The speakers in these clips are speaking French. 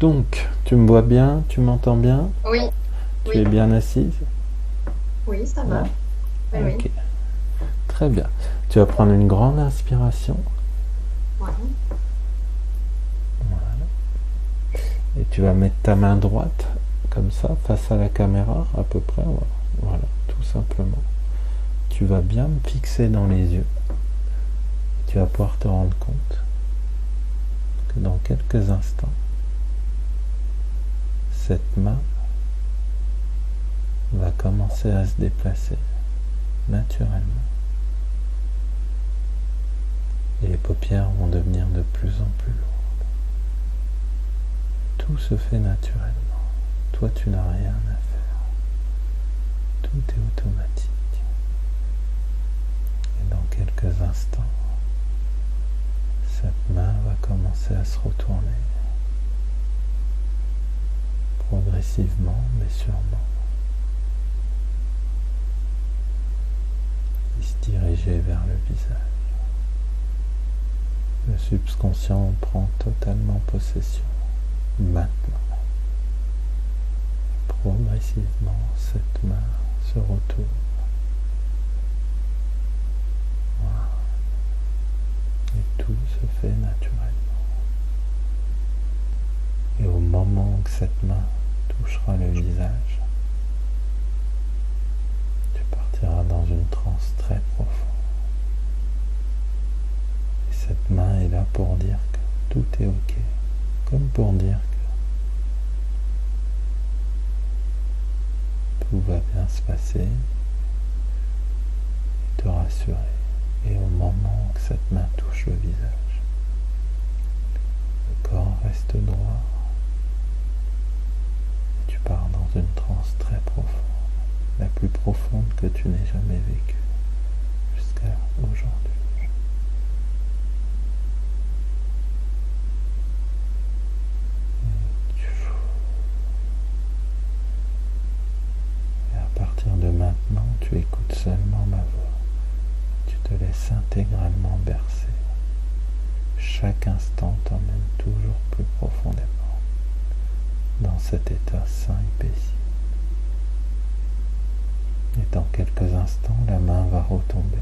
Donc, tu me vois bien, tu m'entends bien, Oui, tu es oui, bien assise? oui, ça Ouais. va. Oui, oui. Ok, très bien. Tu vas prendre une grande inspiration Ouais. et tu vas mettre ta main droite comme ça face à la caméra à peu près. Voilà, voilà, tout simplement. Tu vas bien me fixer dans les yeux. Tu vas pouvoir te rendre compte que dans quelques instants, cette main va commencer à se déplacer naturellement et les paupières vont devenir de plus en plus lourdes. Tout se fait naturellement. Toi, tu n'as rien à faire. Tout est automatique. Et dans quelques instants, cette main va commencer à se retourner progressivement mais sûrement et se diriger vers le visage. Le subconscient prend totalement possession maintenant. Progressivement, cette main se retourne. Voilà. Et tout se fait naturellement. Et au moment où cette main touchera le visage, tu partiras dans une transe très profonde. Et cette main est là pour dire que tout est ok, comme pour dire que tout va bien se passer et te rassurer. Et au moment où cette main touche le visage, le corps reste droit et tu pars dans une transe très profonde, la plus profonde que tu n'aies jamais vécue jusqu'à aujourd'hui. Et à partir de maintenant, tu écoutes seulement ma voix. Tu te laisses intégralement bercer. Chaque instant t'emmène toujours plus profondément dans cet état sain et paisible. Et dans quelques instants, la main va retomber.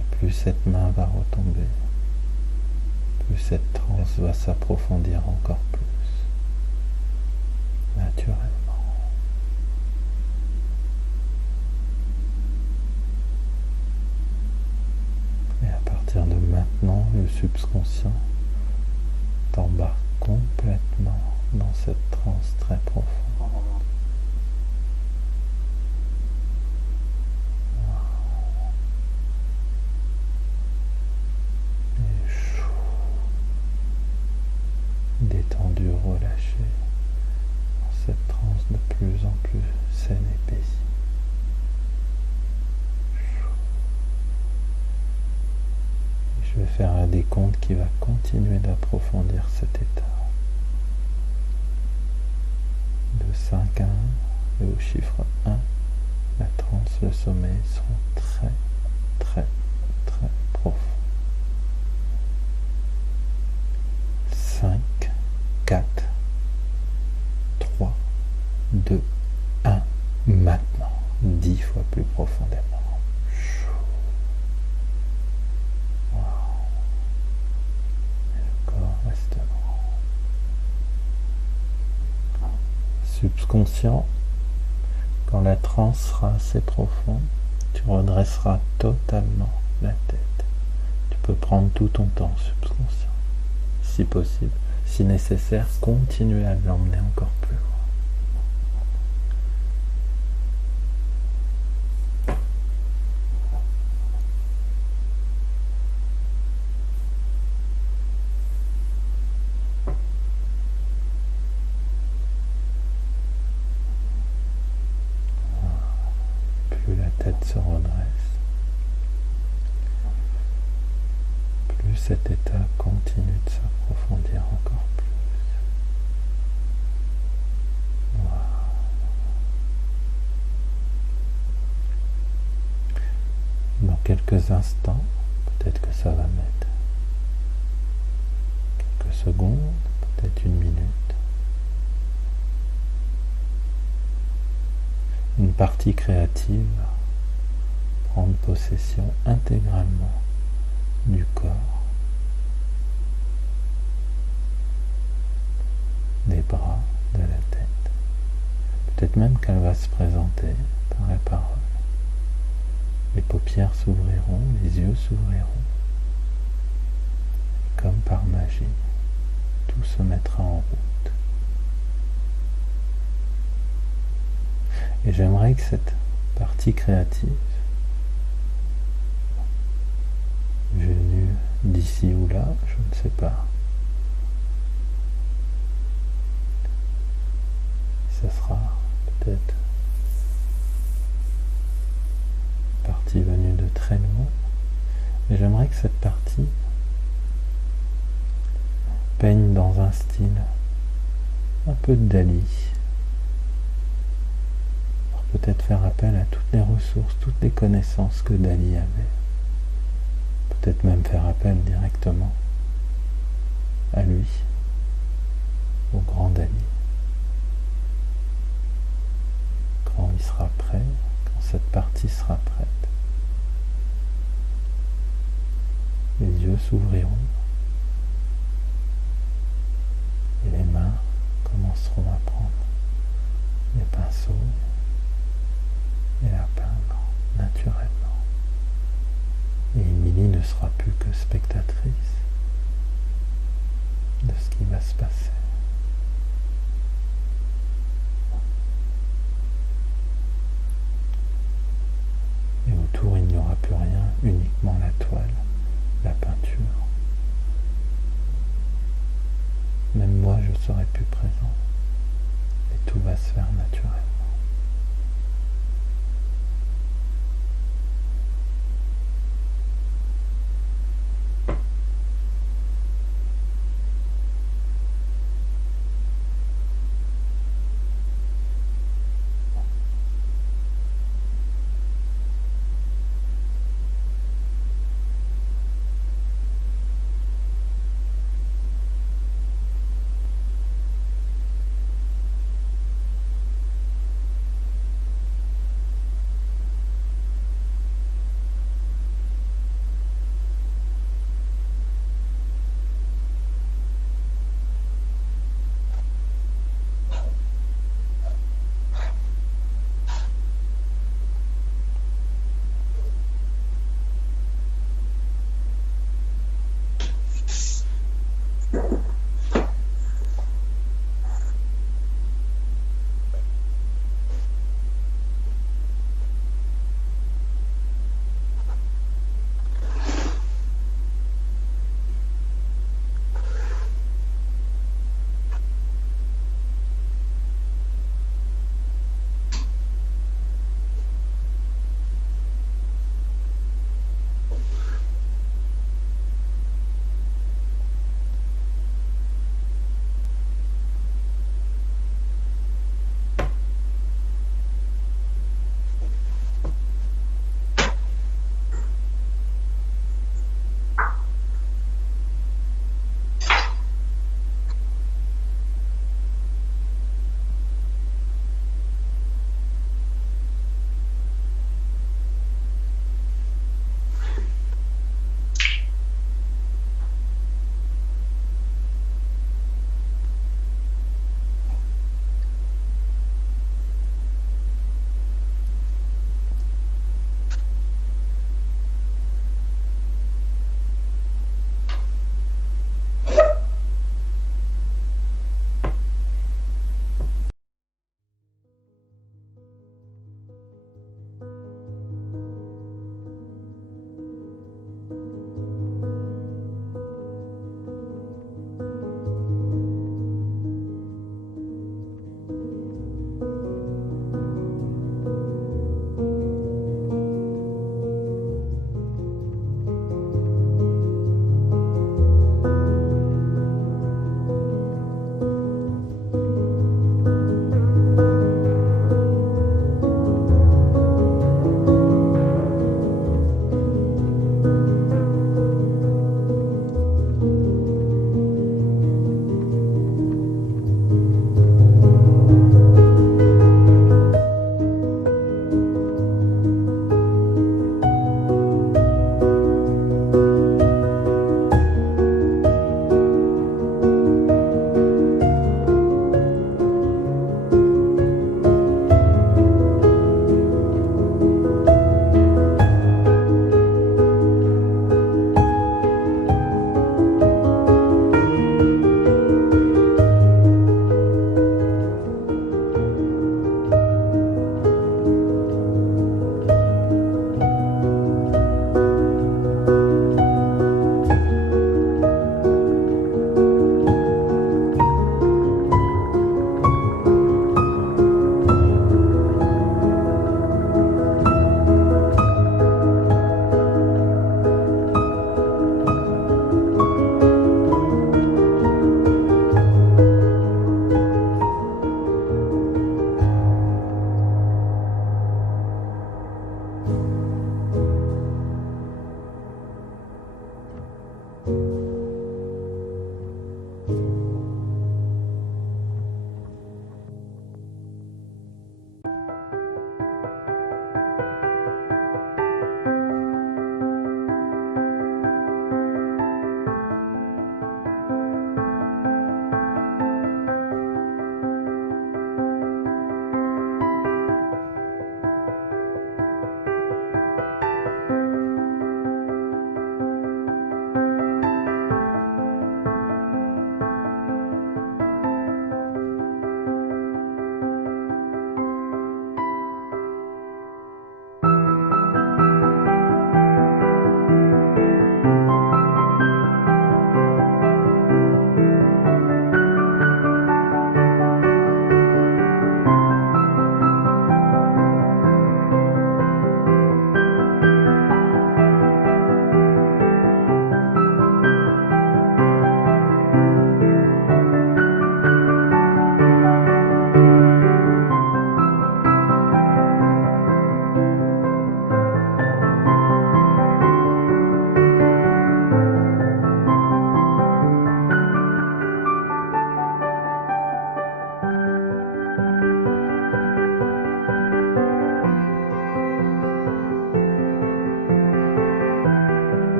Et plus cette main va retomber, plus cette transe va s'approfondir encore plus, naturellement. Et à partir de maintenant, le subconscient t'embarque complètement dans cette transe très profonde. Et détendu, relâché, dans cette transe de plus en plus saine et paisible. Je vais faire un décompte qui va continuer d'approfondir cet état. De 5 à 1 et au chiffre 1, la transe, le sommeil seront très, très, très profonds. 5, 4, 3, 2, 1, maintenant, 10 fois plus profondément. Reste subconscient, quand la transe sera assez profonde, tu redresseras totalement la tête. Tu peux prendre tout ton temps subconscient, si possible. Si nécessaire, continuer à l'emmener encore plus loin. Plus la tête se redresse, plus cet état continue de s'approfondir encore plus. Voilà. Dans quelques instants, peut-être que ça va mettre quelques secondes, peut-être une minute, une partie créative prendre possession intégralement du corps, des bras, de la tête. Peut-être même qu'elle va se présenter par la parole. Les paupières s'ouvriront, les yeux s'ouvriront. Comme par magie, tout se mettra en route. Et j'aimerais que cette partie créative, venue d'ici ou là, je ne sais pas, ça sera peut-être une partie venue de très loin, mais j'aimerais que cette partie peigne dans un style un peu de Dali, pour peut-être faire appel à toutes les ressources, toutes les connaissances que Dali avait, peut-être même faire appel directement à lui, au grand Dali. Quand il sera prêt, quand cette partie sera prête, les yeux s'ouvriront et les mains commenceront à prendre les pinceaux et à peindre naturellement. Et Émilie ne sera plus que spectatrice de ce qui va se passer. Et autour, il n'y aura plus rien, uniquement la toile, la peinture. Même moi, je serai plus présent. Et tout va se faire naturellement.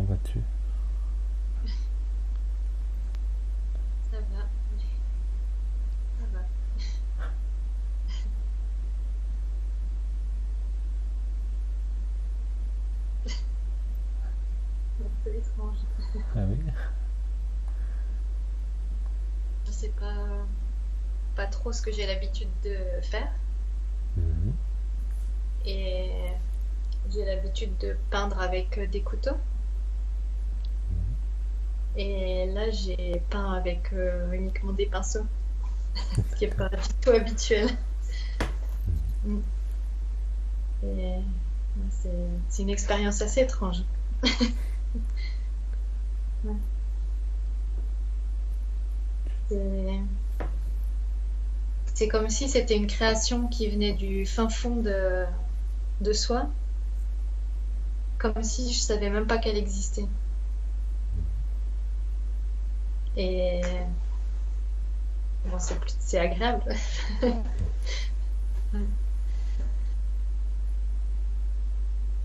comment vas-tu? Ça va. Ça va. Un peu étrange. Ah oui? Je sais pas trop ce que j'ai l'habitude de faire. Mhm. Et j'ai l'habitude de peindre avec des couteaux. Et là, j'ai peint avec uniquement des pinceaux, ce qui n'est pas du tout habituel. Mm. Et c'est une expérience assez étrange. Ouais. C'est c'est comme si c'était une création qui venait du fin fond de soi, comme si je savais même pas qu'elle existait. Et bon, c'est agréable. Ouais.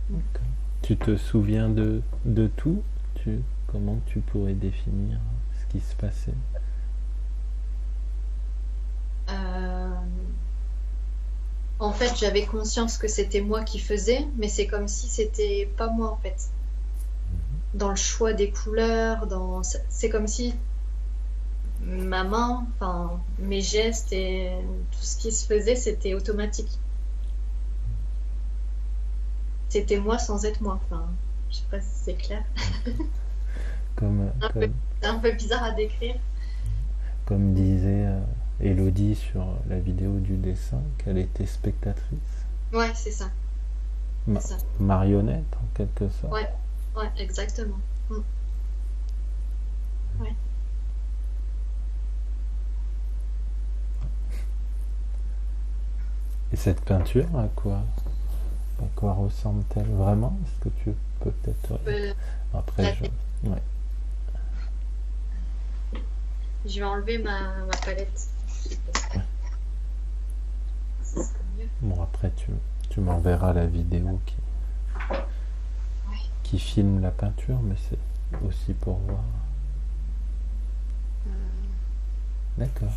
D'accord. Tu te souviens de tout? Comment tu pourrais définir ce qui se passait? Euh, En fait, j'avais conscience que c'était moi qui faisais, mais c'est comme si c'était pas moi en fait. Dans le choix des couleurs, c'est comme si ma main, enfin mes gestes et tout ce qui se faisait, c'était automatique. C'était moi sans être moi. Enfin, je sais pas si c'est clair. Comme, Un peu, comme, un peu bizarre à décrire. comme disait Elodie sur la vidéo du dessin, qu'elle était spectatrice. Ouais, c'est ça, Ma- c'est ça. marionnette en quelque sorte. Ouais, ouais, exactement. Mm. Ouais. Et cette peinture, à quoi ressemble-t-elle vraiment? Est-ce que tu peux peut-être... Euh, Après, la ouais. Je vais enlever ma palette. Parce que ce sera mieux. Bon, après, tu m'enverras la vidéo Ouais. qui filme la peinture, mais c'est aussi pour voir. Euh, D'accord.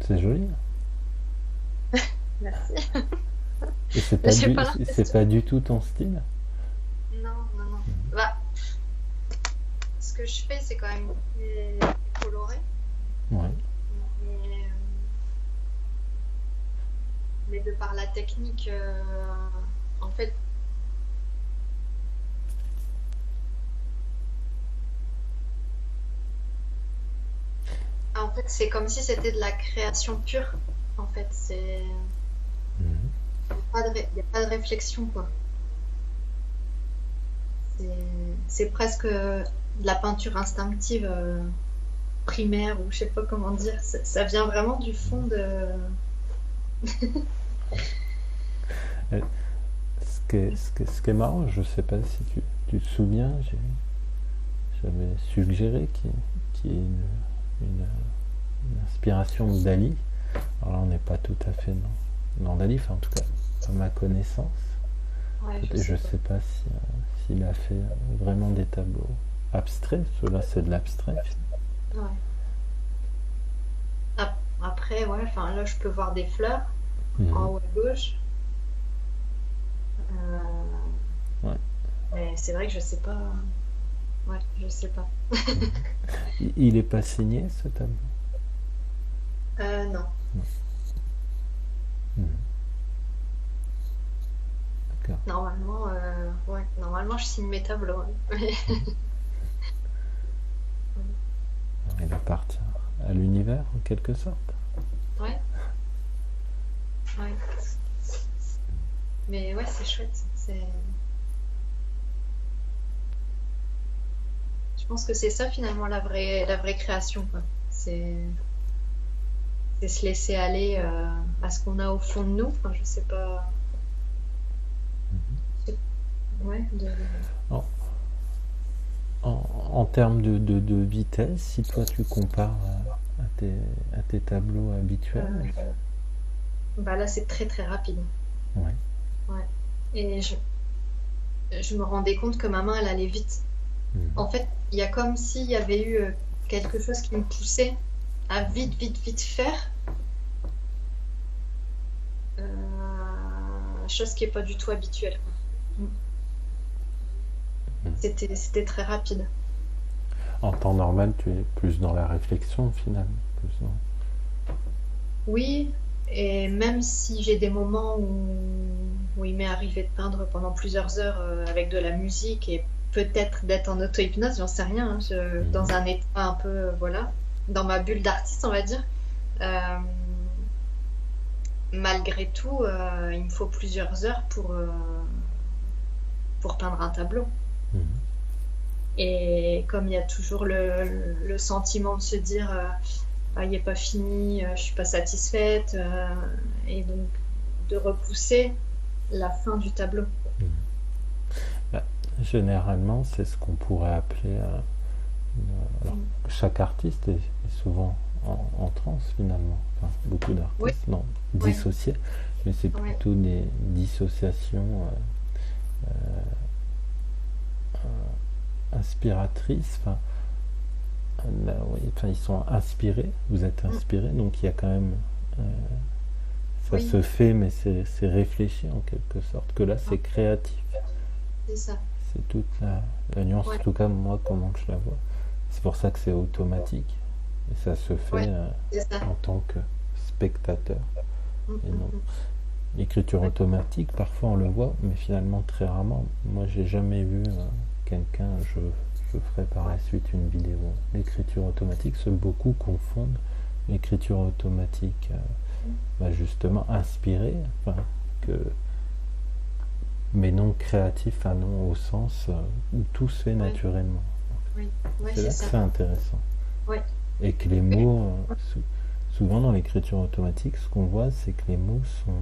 C'est joli. Merci. Et J'ai pas c'est l'impression. pas du tout ton style. Non, non, non. Bah, ce que je fais, c'est quand même plus coloré. Ouais. Mais, mais de par la technique, en fait, c'est comme si c'était de la création pure. En fait, Mhm. y a pas de réflexion, quoi. C'est c'est presque de la peinture instinctive primaire ou je sais pas comment dire. Ça vient vraiment du fond de. Euh, ce qui est marrant, je sais pas si tu te souviens, j'avais suggéré qu'il y ait une inspiration de Dali. Alors là, on n'est pas tout à fait dans Dali, enfin en tout cas, à ma connaissance. Ouais, je Je sais pas. sais pas s'il a fait vraiment des tableaux abstraits. Ceux-là, c'est de l'abstrait. Ouais. Après, ouais, enfin là, je peux voir des fleurs en Mhm. haut à gauche. Euh, Ouais. mais c'est vrai que je sais pas. Ouais, je sais pas. Il est pas signé, ce tableau? Non. Mhm. D'accord. Normalement, ouais, normalement, je signe mes tableaux. Ouais. Il appartient à l'univers, en quelque sorte. Ouais, ouais. Mais ouais, c'est chouette. Je pense que c'est ça finalement la vraie création, quoi. C'est, c'est se laisser aller à ce qu'on a au fond de nous. Enfin, je sais pas. Ouais, En, en termes de vitesse, si toi tu compares à tes tableaux habituels, bah là, c'est très très rapide. ouais. Ouais. Et je me rendais compte que ma main, elle allait vite. Mhm. En fait, il y a comme s'il y avait eu quelque chose qui me poussait à vite, vite, vite faire. Chose qui n'est pas du tout habituelle, quoi. Mhm. C'était très rapide. En temps normal, tu es plus dans la réflexion finalement. Plus dans... Oui, et même si j'ai des moments où il m'est arrivé de peindre pendant plusieurs heures avec de la musique et peut-être d'être en auto-hypnose, j'en sais rien, hein, dans Mhm. un état un peu, voilà, dans ma bulle d'artiste, on va dire. Euh, Malgré tout, il me faut plusieurs heures pour peindre un tableau. Mhm. Et comme il y a toujours le sentiment de se dire ah, il n'est pas fini, je suis pas satisfaite, et donc de repousser la fin du tableau. Mhm. Bah, généralement, c'est ce qu'on pourrait appeler... alors, Mm. chaque artiste est souvent en transe finalement. Enfin, beaucoup Oui, d'artistes, non, ouais, dissociés, mais c'est ouais. plutôt des dissociations inspiratrices. Enfin, là, oui, enfin, ils sont inspirés, vous êtes Mm. inspirés, donc il y a quand même... euh, ça Oui, se fait, mais c'est réfléchi en quelque sorte. Que là, ouais, c'est créatif. c'est ça. C'est toute la nuance, en Ouais, tout cas, moi, comment je la vois. C'est pour ça que c'est automatique. Et ça se fait ouais, c'est ça. en tant que spectateur. Mm, Et mm, non. mm. L'écriture Ouais. automatique, parfois on le voit, mais finalement très rarement. Moi, j'ai jamais vu quelqu'un, je ferai par la suite une vidéo. L'écriture automatique, seuls beaucoup confondent l'écriture automatique, bah, justement inspirée, enfin, que, mais non créatif, enfin non au sens où tout se fait Ouais, naturellement. oui, ouais, C'est c'est là que ça. c'est intéressant. Ouais. Et que les Et- mots, souvent dans l'écriture automatique, ce qu'on voit, c'est que les mots sont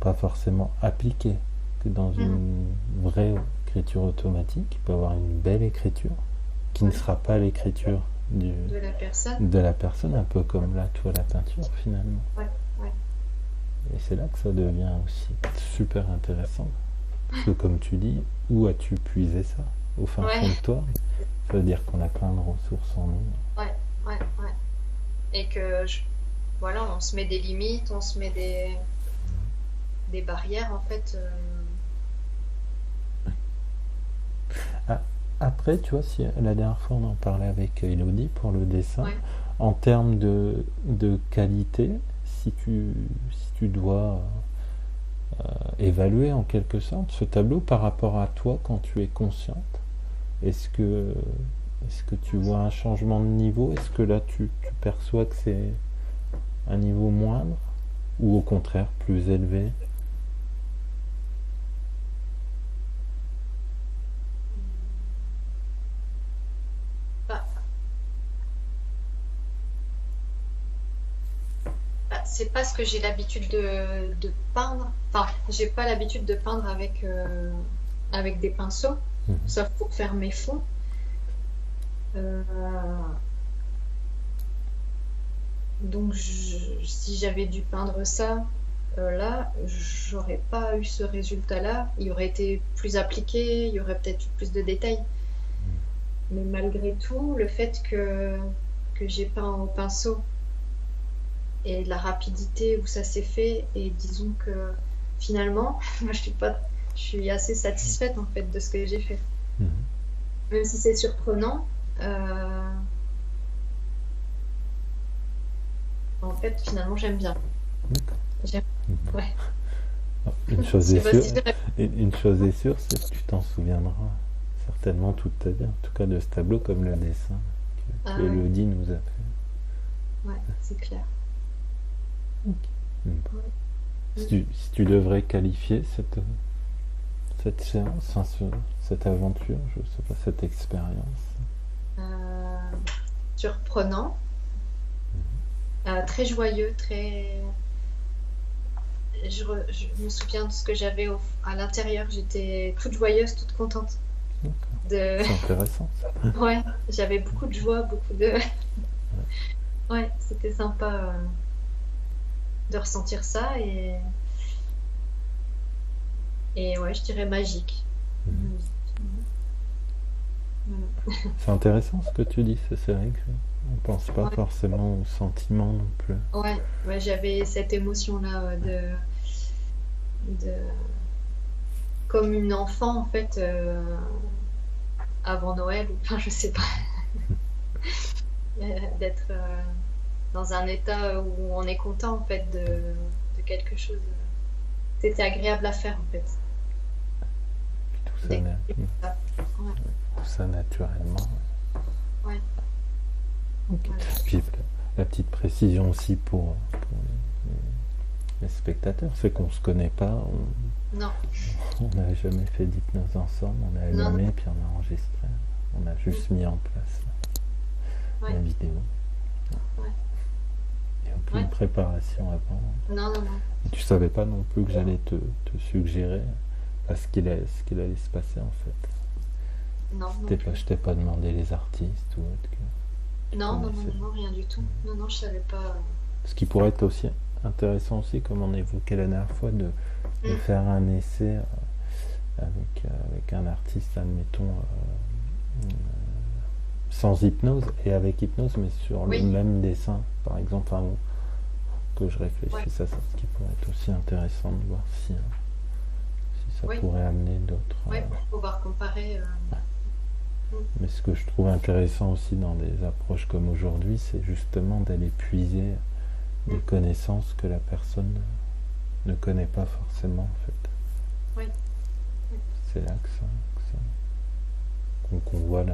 pas forcément appliqués. Que dans Mm, une vraie écriture automatique, il peut y avoir une belle écriture qui ne ouais. sera pas l'écriture De la personne. de la personne, un peu comme là, toi, la peinture finalement. Ouais, ouais. Et c'est là que ça devient aussi super intéressant. Parce que comme tu dis, où as-tu puisé ça? Au fin fond de Ouais, toi? Ça veut dire qu'on a plein de ressources en nous. ouais, ouais, ouais. Et que, voilà, on se met des limites, on se met des barrières, en fait. Ah, après, tu vois, si la dernière fois on en parlait avec Elodie pour le dessin, Ouais. en termes de qualité, si tu dois évaluer en quelque sorte ce tableau par rapport à toi quand tu es consciente, est-ce que, est-ce que tu vois un changement de niveau? Est-ce que là tu perçois que c'est un niveau moindre ou au contraire plus élevé? Bah, c'est pas ce que j'ai l'habitude de peindre. Enfin, j'ai pas l'habitude de peindre avec des pinceaux, Mhm. sauf pour faire mes fonds. Euh, donc, si j'avais dû peindre ça là, j'aurais pas eu ce résultat-là. Il aurait été plus appliqué, il y aurait peut-être eu plus de détails. Mais malgré tout, le fait que j'ai peint au pinceau et la rapidité où ça s'est fait, et disons que finalement, moi je suis assez satisfaite en fait de ce que j'ai fait. Mhm. Même si c'est surprenant, en fait finalement j'aime bien. D'accord. J'aime, Mhm. ouais. Une Je chose est sais pas sûre, si j'aurais- une chose est sûre, c'est que tu t'en souviendras certainement toute ta vie, en tout cas de ce tableau comme le dessin Ah que ouais, Elodie nous a fait. ouais, c'est clair. Mhm. Ouais. Mm. Si tu devrais qualifier cette séance, enfin, cette aventure, je sais pas, cette expérience. Euh, Surprenant, très joyeux, très. Je me souviens de ce que j'avais à l'intérieur. J'étais toute joyeuse, toute contente. D'accord. De... C'est intéressant ça. Ouais, j'avais beaucoup de joie, beaucoup de. Ouais, c'était sympa de ressentir ça. Et ouais, je dirais magique. Mhm. Magique. Voilà. C'est intéressant ce que tu dis, c'est vrai qu'on pense pas Ouais, forcément aux sentiments non plus. ouais, ouais, j'avais cette émotion-là de, comme une enfant en fait avant Noël, ou enfin je sais pas, d'être dans un état où on est content en fait de quelque chose. C'était agréable à faire en fait. Tout ça, D'écouter ça. Ouais, tout ça naturellement. ouais, Ok. voilà. Puis la petite précision aussi pour les spectateurs, c'est qu'on se connaît pas, Non, on n'a jamais fait d'hypnose ensemble, on a non, allumé non. puis on a enregistré. On a juste mis en place Ouais, la vidéo. ouais, Il n'y a aucune ouais. préparation avant. Non, non, non. Et tu savais pas non plus que j'allais te suggérer ce qu'il allait se passer en fait. Non, non plus. Je t'ai pas demandé les artistes ou autre que tu Non, non, non, connaissais. non, rien du tout. Non, non, je savais pas. Ce qui pourrait être aussi intéressant aussi, comme on évoquait la dernière fois, de Mm, faire un essai avec un artiste, admettons, sans hypnose et avec hypnose, mais sur le oui, même dessin, par exemple, enfin, que je ouais, réfléchisse à ça, ce qui pourrait être aussi intéressant de voir si ça oui, pourrait amener d'autres. ouais, pour pouvoir comparer. Mm, Mais ce que je trouve intéressant aussi dans des approches comme aujourd'hui, c'est justement d'aller puiser des mm, connaissances que la personne ne connaît pas forcément en fait. oui, oui, C'est là qu'on voit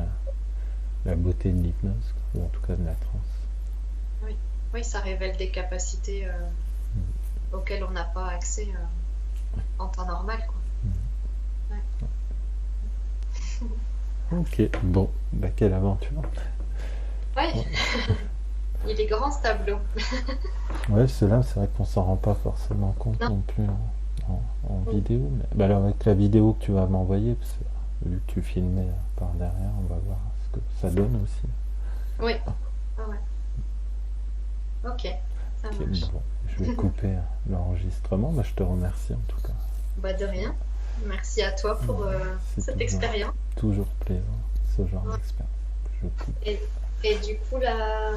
la beauté de l'hypnose, ou en tout cas de la transe. oui. Oui, ça révèle des capacités auxquelles on n'a pas accès en temps normal, quoi. Ouais. Ok, bon, bah quelle aventure. Ouais, il est grand ce tableau. Ouais, cela, c'est vrai qu'on s'en rend pas forcément compte Non. non plus en Mm, vidéo. Mais, bah alors avec la vidéo que tu vas m'envoyer, parce que vu que tu filmais par derrière, on va voir ce que ça donne aussi. oui, ah ouais. Ok, ça Ok, marche. bon, je vais couper l'enregistrement. Bah, je te remercie en tout cas. Bah de rien. Merci à toi pour C'est cette expérience. toujours plaisant, ce genre Ouais. d'expérience. Je coupe. Et, et du coup, là,